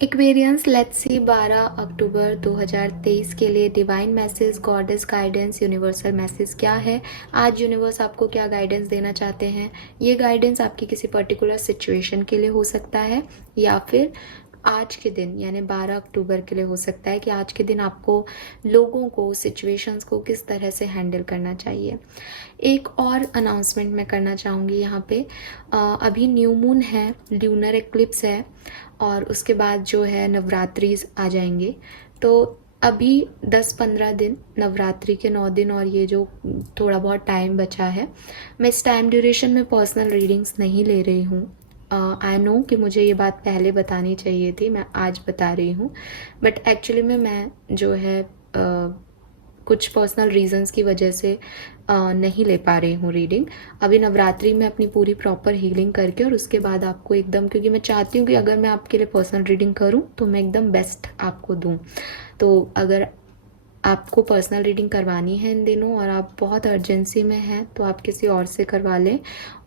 Aquarians, let's see 12 अक्टूबर 2023 के लिए divine message, goddess guidance, universal message क्या है। आज यूनिवर्स आपको क्या गाइडेंस देना चाहते हैं। ये गाइडेंस आपकी किसी पर्टिकुलर सिचुएशन के लिए हो सकता है या फिर आज के दिन यानी 12 अक्टूबर के लिए हो सकता है कि आज के दिन आपको लोगों को, सिचुएशंस को किस तरह से हैंडल करना चाहिए। एक और अनाउंसमेंट मैं करना चाहूँगी यहाँ पे। अभी न्यू मून है, ल्यूनर एक्लिप्स है और उसके बाद जो है नवरात्रि आ जाएंगे। तो अभी 10-15 दिन, नवरात्रि के 9 दिन और ये जो थोड़ा बहुत टाइम बचा है, मैं इस टाइम ड्यूरेशन में पर्सनल रीडिंग्स नहीं ले रही हूँ। आई नो कि मुझे ये बात पहले बतानी चाहिए थी, मैं आज बता रही हूँ, बट एक्चुअली में मैं जो है कुछ पर्सनल रीजंस की वजह से नहीं ले पा रही हूँ रीडिंग। अभी नवरात्रि में अपनी पूरी प्रॉपर हीलिंग करके और उसके बाद आपको एकदम, क्योंकि मैं चाहती हूँ कि अगर मैं आपके लिए पर्सनल रीडिंग करूँ तो मैं एकदम बेस्ट आपको दूँ। तो अगर आपको पर्सनल रीडिंग करवानी है इन दिनों और आप बहुत अर्जेंसी में हैं तो आप किसी और से करवा लें।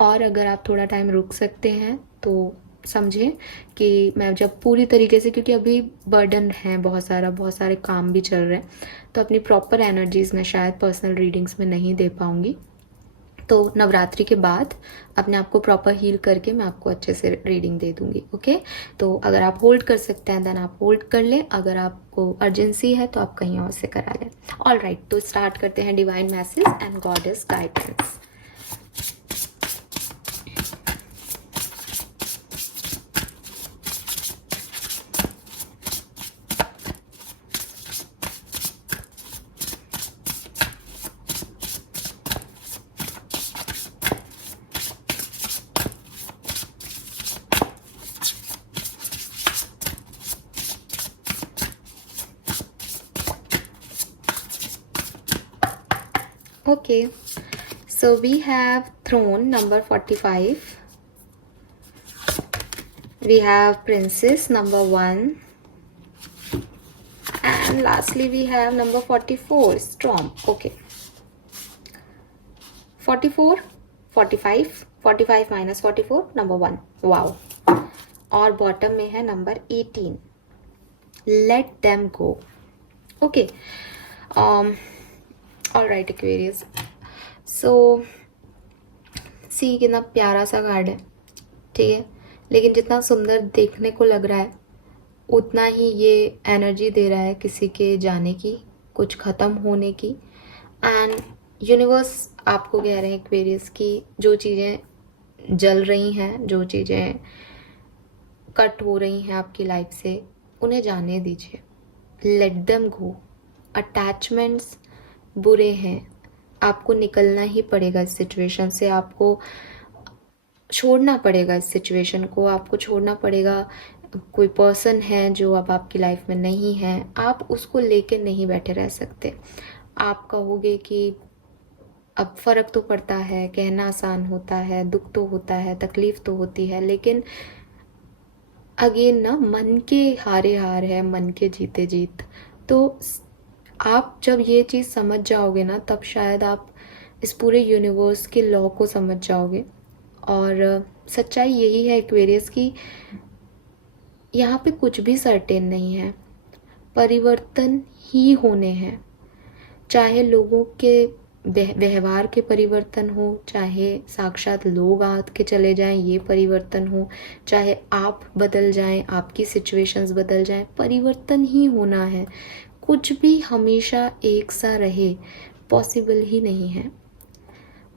और अगर आप थोड़ा टाइम रुक सकते हैं तो समझें कि मैं जब पूरी तरीके से, क्योंकि अभी बर्डन है बहुत सारे काम भी चल रहे हैं, तो अपनी प्रॉपर एनर्जीज मैं शायद पर्सनल रीडिंग्स में नहीं दे पाऊँगी। तो नवरात्रि के बाद अपने आप को प्रॉपर हील करके मैं आपको अच्छे से रीडिंग दे दूंगी। ओके, तो अगर आप होल्ड कर सकते हैं देन आप होल्ड कर लें, अगर आपको अर्जेंसी है तो आप कहीं और से करा लें। ऑल राइट, तो स्टार्ट करते हैं divine message and goddess guidance. Okay, so we have throne number 45, we have princess number 1, and lastly we have number 44, storm. Okay, 44, 45, 45 minus 44, number 1. wow. और बॉटम में है number 18, let them go. Okay, all right Aquarius, so see कितना प्यारा सा card है, ठीक है, लेकिन जितना सुंदर देखने को लग रहा है उतना ही ये एनर्जी दे रहा है किसी के जाने की, कुछ ख़त्म होने की। एंड यूनिवर्स आपको कह रहे हैं एक्वेरियस की जो चीज़ें जल रही हैं, जो चीज़ें कट हो रही हैं आपकी लाइफ से, उन्हें जाने दीजिए, लेट देम गो। अटैचमेंट्स बुरे हैं, आपको निकलना ही पड़ेगा इस सिचुएशन से, आपको छोड़ना पड़ेगा इस सिचुएशन को, आपको छोड़ना पड़ेगा। कोई पर्सन है जो अब आपकी लाइफ में नहीं है, आप उसको लेके नहीं बैठे रह सकते। आप कहोगे कि अब फ़र्क तो पड़ता है, कहना आसान होता है, दुख तो होता है, तकलीफ़ तो होती है, लेकिन अगेन ना, मन के हारे हार है, मन के जीते जीत। तो आप जब ये चीज़ समझ जाओगे ना, तब शायद आप इस पूरे यूनिवर्स के लॉ को समझ जाओगे। और सच्चाई यही है एक्वेरियस की यहाँ पे कुछ भी सर्टेन नहीं है, परिवर्तन ही होने हैं। चाहे लोगों के व्यवहार के परिवर्तन हो, चाहे साक्षात लोग आके चले जाएं, ये परिवर्तन हो, चाहे आप बदल जाएं, आपकी सिचुएशंस बदल जाएं, परिवर्तन ही होना है। कुछ भी हमेशा एक सा रहे पॉसिबल ही नहीं है।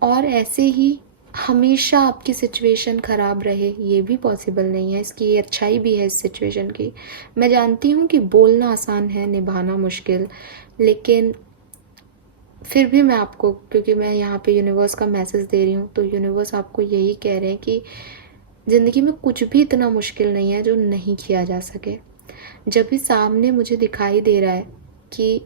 और ऐसे ही हमेशा आपकी सिचुएशन ख़राब रहे ये भी पॉसिबल नहीं है। इसकी ये अच्छाई भी है इस सिचुएशन की। मैं जानती हूँ कि बोलना आसान है, निभाना मुश्किल, लेकिन फिर भी मैं आपको, क्योंकि मैं यहाँ पे यूनिवर्स का मैसेज दे रही हूँ, तो यूनिवर्स आपको यही कह रहे हैं कि ज़िंदगी में कुछ भी इतना मुश्किल नहीं है जो नहीं किया जा सके। जब भी सामने मुझे दिखाई दे रहा है कि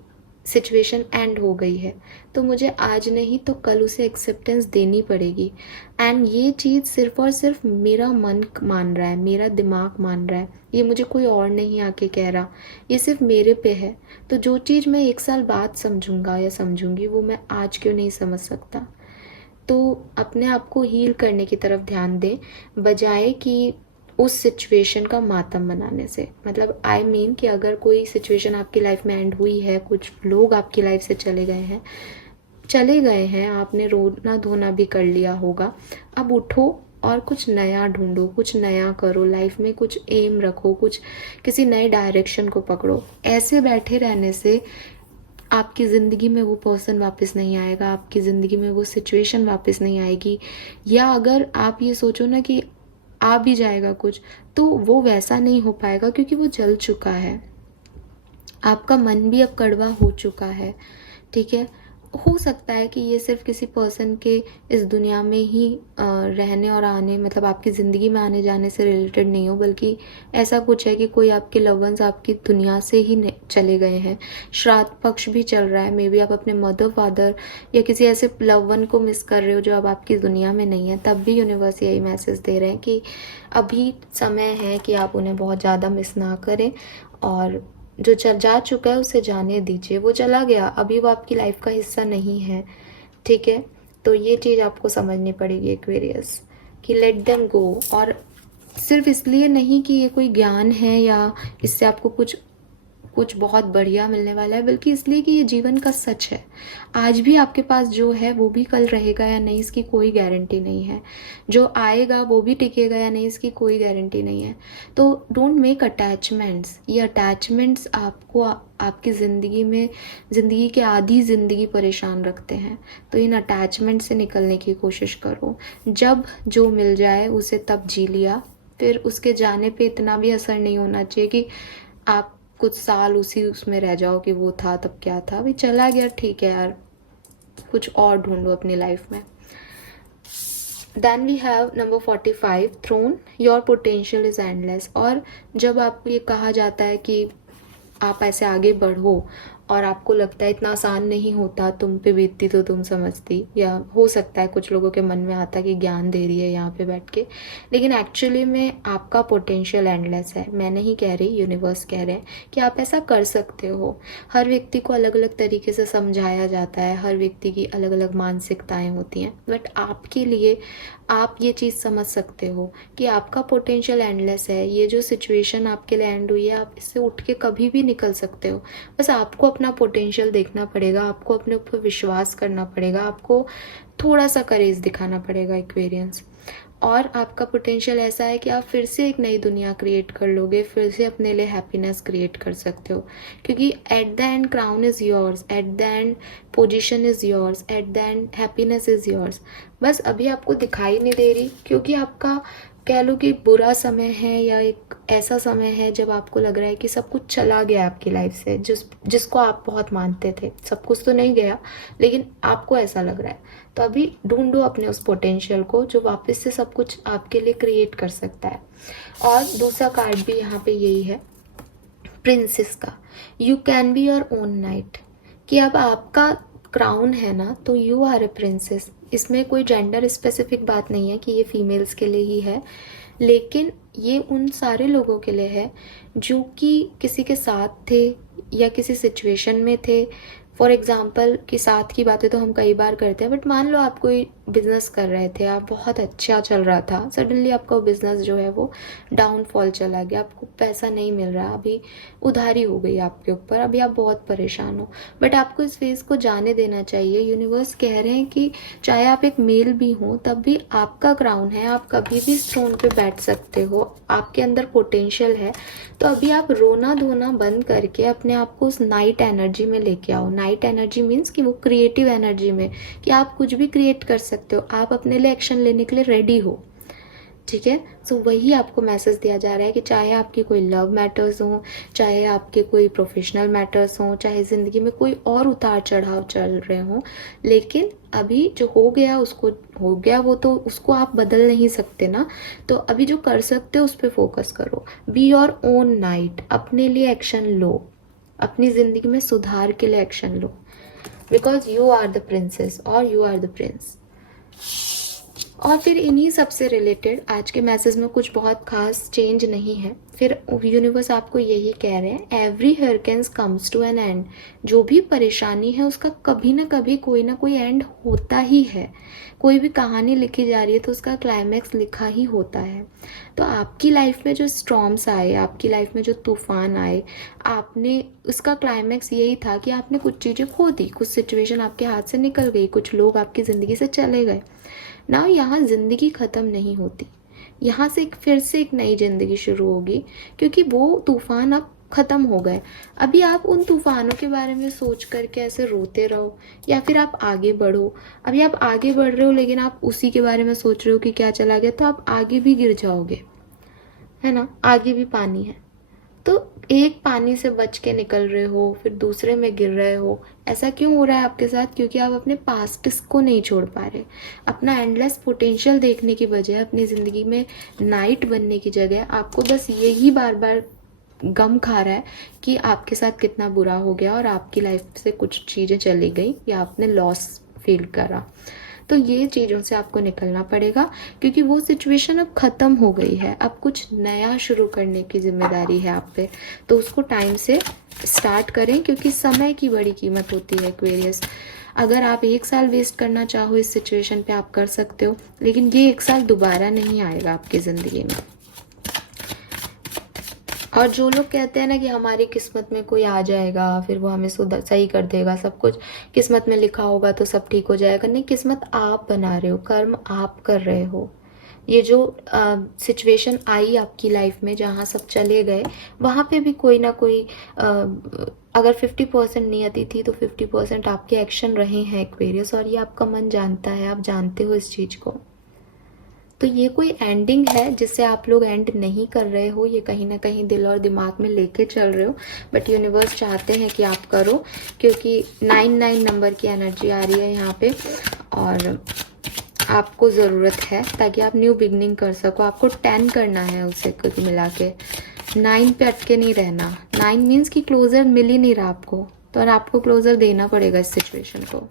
सिचुएशन एंड हो गई है, तो मुझे आज नहीं तो कल उसे एक्सेप्टेंस देनी पड़ेगी। एंड ये चीज़ सिर्फ और सिर्फ मेरा मन मान रहा है, मेरा दिमाग मान रहा है, ये मुझे कोई और नहीं आके कह रहा, ये सिर्फ मेरे पे है। तो जो चीज़ मैं 1 साल बाद समझूंगा या समझूंगी, वो मैं आज क्यों नहीं समझ सकता। तो अपने आप को हील करने की तरफ ध्यान दें, बजाय कि उस सिचुएशन का मातम मनाने से। मतलब आई मीन कि अगर कोई सिचुएशन आपकी लाइफ में एंड हुई है, कुछ लोग आपकी लाइफ से चले गए हैं, आपने रोना धोना भी कर लिया होगा, अब उठो और कुछ नया ढूंढो, कुछ नया करो, लाइफ में कुछ एम रखो, कुछ किसी नए डायरेक्शन को पकड़ो। ऐसे बैठे रहने से आपकी ज़िंदगी में वो पर्सन वापस नहीं आएगा, आपकी ज़िंदगी में वो सिचुएशन वापस नहीं आएगी। या अगर आप ये सोचो ना कि आ भी जाएगा कुछ, तो वो वैसा नहीं हो पाएगा क्योंकि वो जल चुका है। आपका मन भी अब कड़वा हो चुका है, ठीक है। हो सकता है कि ये सिर्फ किसी पर्सन के इस दुनिया में ही रहने और आने, मतलब आपकी ज़िंदगी में आने जाने से रिलेटेड नहीं हो, बल्कि ऐसा कुछ है कि कोई आपके लव वंस आपकी दुनिया से ही चले गए हैं। श्राद्ध पक्ष भी चल रहा है, मे बी आप अपने मदर फादर या किसी ऐसे लव वन को मिस कर रहे हो जो अब आपकी दुनिया में नहीं है। तब भी यूनिवर्स यही मैसेज दे रहे हैं कि अभी समय है कि आप उन्हें बहुत ज़्यादा मिस ना करें, और जो जा चुका है उसे जाने दीजिए। वो चला गया, अभी वो आपकी लाइफ का हिस्सा नहीं है, ठीक है। तो ये चीज़ आपको समझनी पड़ेगी एक्वेरियस, कि लेट देम गो। और सिर्फ इसलिए नहीं कि ये कोई ज्ञान है या इससे आपको कुछ बहुत बढ़िया मिलने वाला है, बल्कि इसलिए कि ये जीवन का सच है। आज भी आपके पास जो है वो भी कल रहेगा या नहीं, इसकी कोई गारंटी नहीं है। जो आएगा वो भी टिकेगा या नहीं, इसकी कोई गारंटी नहीं है। तो डोंट मेक अटैचमेंट्स। ये अटैचमेंट्स आपको आपकी ज़िंदगी के आधी ज़िंदगी परेशान रखते हैं। तो इन अटैचमेंट से निकलने की कोशिश करो। जब जो मिल जाए उसे तब जी लिया, फिर उसके जाने पे इतना भी असर नहीं होना चाहिए कि आप कुछ साल उसमें रह जाओ कि वो था तब क्या था, अभी चला गया, ठीक है यार, कुछ और ढूंढो अपनी लाइफ में। Then we have number 45, throne, your potential is endless. और जब आप ये कहा जाता है कि आप ऐसे आगे बढ़ो और आपको लगता है इतना आसान नहीं होता, तुम पे बीतती तो तुम समझती, या हो सकता है कुछ लोगों के मन में आता कि ज्ञान दे रही है यहाँ पे बैठ के, लेकिन एक्चुअली में आपका पोटेंशियल एंडलेस है। मैं नहीं कह रही, यूनिवर्स कह रहे हैं कि आप ऐसा कर सकते हो। हर व्यक्ति को अलग अलग तरीके से समझाया जाता है, हर व्यक्ति की अलग अलग मानसिकताएं होती हैं, बट आपके लिए आप ये चीज़ समझ सकते हो कि आपका पोटेंशियल एंडलेस है। ये जो सिचुएशन आपके लिए एंड हुई है, आप इससे उठ के कभी भी निकल सकते हो। बस आपको अपना पोटेंशियल देखना पड़ेगा, आपको अपने ऊपर विश्वास करना पड़ेगा, आपको थोड़ा सा करेज दिखाना पड़ेगा एक्वेरियंस। और आपका पोटेंशियल ऐसा है कि आप फिर से एक नई दुनिया क्रिएट कर लोगे, फिर से अपने लिए हैप्पीनेस क्रिएट कर सकते हो, क्योंकि at the end crown is yours, at the end position is yours, at the end happiness is yours. बस अभी आपको दिखाई नहीं दे रही क्योंकि आपका, कह लो कि बुरा समय है या एक ऐसा समय है जब आपको लग रहा है कि सब कुछ चला गया आपकी लाइफ से, जिसको आप बहुत मानते थे। सब कुछ तो नहीं गया, लेकिन आपको ऐसा लग रहा है। तो अभी ढूंढो अपने उस पोटेंशियल को जो वापस से सब कुछ आपके लिए क्रिएट कर सकता है। और दूसरा कार्ड भी यहाँ पे यही है, प्रिंसेस का, you can be your own night. कि अब आपका क्राउन है ना, तो यू आर ए प्रिंसेस। इसमें कोई जेंडर स्पेसिफिक बात नहीं है कि ये फीमेल्स के लिए ही है, लेकिन ये उन सारे लोगों के लिए है जो कि किसी के साथ थे या किसी सिचुएशन में थे। फॉर एग्ज़ाम्पल कि साथ की बातें तो हम कई बार करते हैं, बट मान लो आप कोई बिजनेस कर रहे थे, आप बहुत अच्छा चल रहा था, सडनली आपका बिजनेस जो है वो डाउनफॉल चला गया, आपको पैसा नहीं मिल रहा, अभी उधारी हो गई आपके ऊपर, अभी आप बहुत परेशान हो, बट आपको इस फेज़ को जाने देना चाहिए। यूनिवर्स कह रहे हैं कि चाहे आप एक मेल भी हो तब भी आपका क्राउन है, आप कभी भी इस थ्रोन पे बैठ सकते हो, आपके अंदर पोटेंशियल है। तो अभी आप रोना धोना बंद करके अपने आप को उस नाइट एनर्जी में लेके आओ। नाइट एनर्जी मीन्स कि वो क्रिएटिव एनर्जी में, कि आप कुछ भी क्रिएट कर सकते हो, आप अपने लिए एक्शन लेने के लिए रेडी हो, ठीक है। सो वही आपको मैसेज दिया जा रहा है कि चाहे आपकी कोई लव मैटर्स हो, चाहे आपके कोई प्रोफेशनल मैटर्स हो, चाहे ज़िंदगी में कोई और उतार चढ़ाव चल रहे हों, लेकिन अभी जो हो गया उसको हो गया, वो तो उसको आप बदल नहीं सकते ना। तो अभी जो कर सकते हो उस पर फोकस करो। बी योर ओन नाइट, अपने लिए एक्शन लो, अपनी ज़िंदगी में सुधार के लिए एक्शन लो, because you are the princess और यू आर द प्रिंस। और फिर इन्हीं सब से रिलेटेड आज के मैसेज में कुछ बहुत खास चेंज नहीं है। फिर यूनिवर्स आपको यही कह रहे हैं, every hurricanes comes to an end. जो भी परेशानी है उसका कभी ना कभी कोई ना कोई एंड होता ही है। कोई भी कहानी लिखी जा रही है तो उसका क्लाइमैक्स लिखा ही होता है। तो आपकी लाइफ में जो स्टॉर्म्स आए, आपकी लाइफ में जो तूफान आए, आपने उसका क्लाइमैक्स यही था कि आपने कुछ चीज़ें खो दी, कुछ सिचुएशन आपके हाथ से निकल गई, कुछ लोग आपकी ज़िंदगी से चले गए ना। यहाँ ज़िंदगी ख़त्म नहीं होती, यहाँ से फिर से एक नई ज़िंदगी शुरू होगी, क्योंकि वो तूफ़ान अब ख़त्म हो गए। अभी आप उन तूफ़ानों के बारे में सोच करके ऐसे रोते रहो या फिर आप आगे बढ़ो। अभी आप आगे बढ़ रहे हो लेकिन आप उसी के बारे में सोच रहे हो कि क्या चला गया, तो आप आगे भी गिर जाओगे, है ना। आगे भी पानी है, तो एक पानी से बच के निकल रहे हो फिर दूसरे में गिर रहे हो। ऐसा क्यों हो रहा है आपके साथ? क्योंकि आप अपने पास्ट को नहीं छोड़ पा रहे। अपना एंडलेस पोटेंशियल देखने की बजाय, अपनी ज़िंदगी में नाइट बनने की जगह आपको बस यही बार बार गम खा रहा है कि आपके साथ कितना बुरा हो गया और आपकी लाइफ से कुछ चीज़ें चली गई या आपने लॉस फील करा। तो ये चीज़ों से आपको निकलना पड़ेगा, क्योंकि वो सिचुएशन अब ख़त्म हो गई है। अब कुछ नया शुरू करने की जिम्मेदारी है आप पे, तो उसको टाइम से स्टार्ट करें, क्योंकि समय की बड़ी कीमत होती है एक्वेरियस। अगर आप 1 साल वेस्ट करना चाहो इस सिचुएशन पे, आप कर सकते हो, लेकिन ये 1 साल दोबारा नहीं आएगा आपकी ज़िंदगी में। और जो लोग कहते हैं ना कि हमारी किस्मत में कोई आ जाएगा फिर वो हमें सही कर देगा, सब कुछ किस्मत में लिखा होगा तो सब ठीक हो जाएगा, नहीं। किस्मत आप बना रहे हो, कर्म आप कर रहे हो। ये जो सिचुएशन आई आपकी लाइफ में जहाँ सब चले गए, वहाँ पे भी कोई ना कोई अगर 50% नियति थी तो 50% आपके एक्शन रहे हैं एक्वेरियस, और ये आपका मन जानता है, आप जानते हो इस चीज़ को। तो ये कोई एंडिंग है जिससे आप लोग एंड नहीं कर रहे हो, ये कहीं ना कहीं दिल और दिमाग में लेके चल रहे हो, बट यूनिवर्स चाहते हैं कि आप करो, क्योंकि 99 नंबर की एनर्जी आ रही है यहाँ पे और आपको ज़रूरत है ताकि आप न्यू बिगनिंग कर सको। आपको 10 करना है उसे कुछ मिला के, 9 पे अटके नहीं रहना। 9 मीन्स कि क्लोजर मिल ही नहीं रहा आपको, तो आपको क्लोजर देना पड़ेगा इस सिचुएशन को।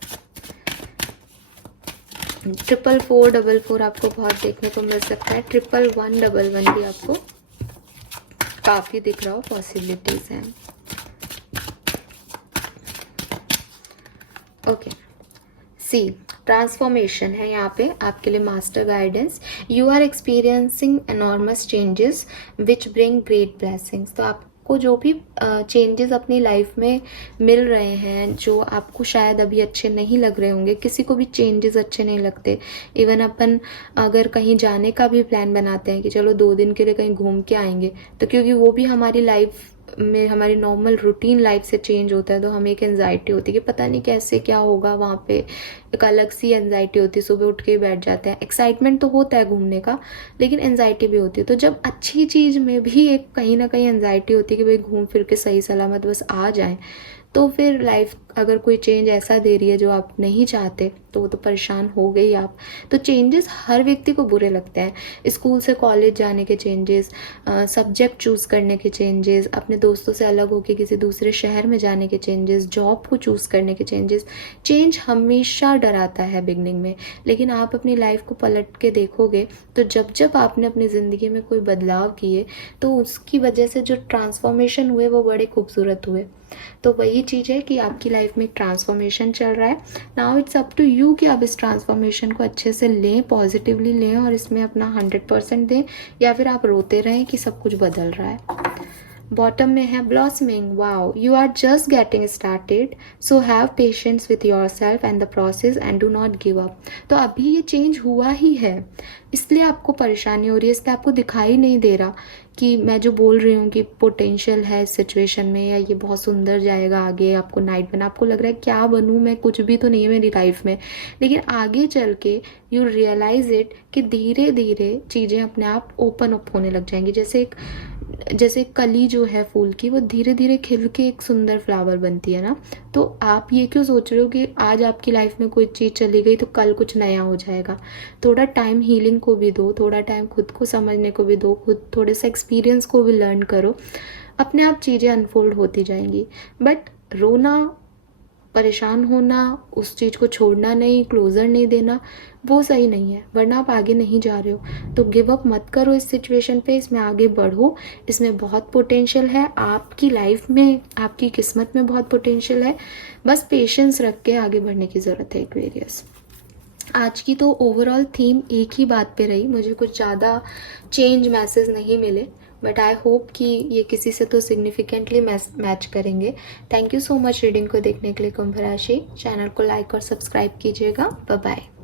44444 आपको बहुत देखने को मिल सकता है। 1111 भी आपको काफ़ी दिख रहा हो, पॉसिबिलिटीज़ हैं। ओके, सी ट्रांसफॉर्मेशन है यहाँ पे आपके लिए master guidance. You are experiencing enormous changes which bring great blessings. तो आपको जो भी चेंजेस अपनी लाइफ में मिल रहे हैं, जो आपको शायद अभी अच्छे नहीं लग रहे होंगे, किसी को भी चेंजेस अच्छे नहीं लगते। इवन अपन अगर कहीं जाने का भी प्लान बनाते हैं कि चलो 2 दिन के लिए कहीं घूम के आएंगे, तो क्योंकि वो भी हमारी लाइफ में हमारी नॉर्मल रूटीन लाइफ से चेंज होता है, तो हमें एक एनजाइटी होती है कि पता नहीं कैसे क्या होगा वहाँ पे। एक अलग सी एनजाइटी होती है, सुबह उठ के बैठ जाते हैं। एक्साइटमेंट तो होता है घूमने का, लेकिन एनजाइटी भी होती है। तो जब अच्छी चीज़ में भी एक कहीं ना कहीं एनजाइटी होती है कि भाई घूम फिर के सही सलामत बस आ जाए, तो फिर लाइफ अगर कोई चेंज ऐसा दे रही है जो आप नहीं चाहते, तो वो तो परेशान हो गई आप। तो चेंजेस हर व्यक्ति को बुरे लगते हैं। स्कूल से कॉलेज जाने के चेंजेस, सब्जेक्ट चूज़ करने के चेंजेस, अपने दोस्तों से अलग होकर किसी दूसरे शहर में जाने के चेंजेस, जॉब को चूज़ करने के चेंजेस। चेंज हमेशा डराता है बिगनिंग में, लेकिन आप अपनी लाइफ को पलट के देखोगे तो जब जब आपने अपनी ज़िंदगी में कोई बदलाव किए, तो उसकी वजह से जो ट्रांसफॉर्मेशन हुए वो बड़े खूबसूरत हुए। तो वही चीज़ है कि आपकी लाइफ में एक ट्रांसफॉर्मेशन चल रहा है। Now it's up to you कि आप इस ट्रांसफॉर्मेशन को अच्छे से लें, पॉजिटिवली लें और इसमें अपना 100% दें, या फिर आप रोते रहें कि सब कुछ बदल रहा है। बॉटम में है blossoming. Wow, you are just getting started, so have patience with your self and the process and do not give up. तो अभी ये चेंज हुआ ही है, इसलिए आपको परेशानी हो रही है, इसलिए आपको दिखाई नहीं दे रहा कि मैं जो बोल रही हूँ कि पोटेंशियल है इस सिचुएशन में, या ये बहुत सुंदर जाएगा आगे। आपको नाइट बना, आपको लग रहा है क्या बनूँ मैं, कुछ भी तो नहीं है मेरी लाइफ में। लेकिन आगे चल के यू रियलाइज इट कि धीरे धीरे चीज़ें अपने आप ओपन अप होने लग जाएंगी। जैसे कली जो है फूल की, वो धीरे धीरे खिल के एक सुंदर फ्लावर बनती है ना। तो आप ये क्यों सोच रहे हो कि आज आपकी लाइफ में कोई चीज़ चली गई तो कल कुछ नया हो जाएगा। थोड़ा टाइम हीलिंग को भी दो, थोड़ा टाइम खुद को समझने को भी दो, खुद थोड़े से एक्सपीरियंस को भी लर्न करो, अपने आप चीज़ें अनफोल्ड होती जाएंगी। बट रोना परेशान होना, उस चीज़ को छोड़ना नहीं, क्लोज़र नहीं देना, वो सही नहीं है, वरना आप आगे नहीं जा रहे हो। तो गिव अप मत करो इस सिचुएशन पे, इसमें आगे बढ़ो, इसमें बहुत पोटेंशियल है, आपकी लाइफ में, आपकी किस्मत में बहुत पोटेंशियल है। बस पेशेंस रख के आगे बढ़ने की ज़रूरत है एक्वेरियस। आज की तो ओवरऑल थीम एक ही बात पे रही, मुझे कुछ ज़्यादा चेंज मैसेज नहीं मिले, बट आई होप कि ये किसी से तो सिग्निफिकेंटली मैच करेंगे। Thank you so much reading को देखने के लिए कुंभ राशि। चैनल को लाइक और सब्सक्राइब कीजिएगा। Bye bye.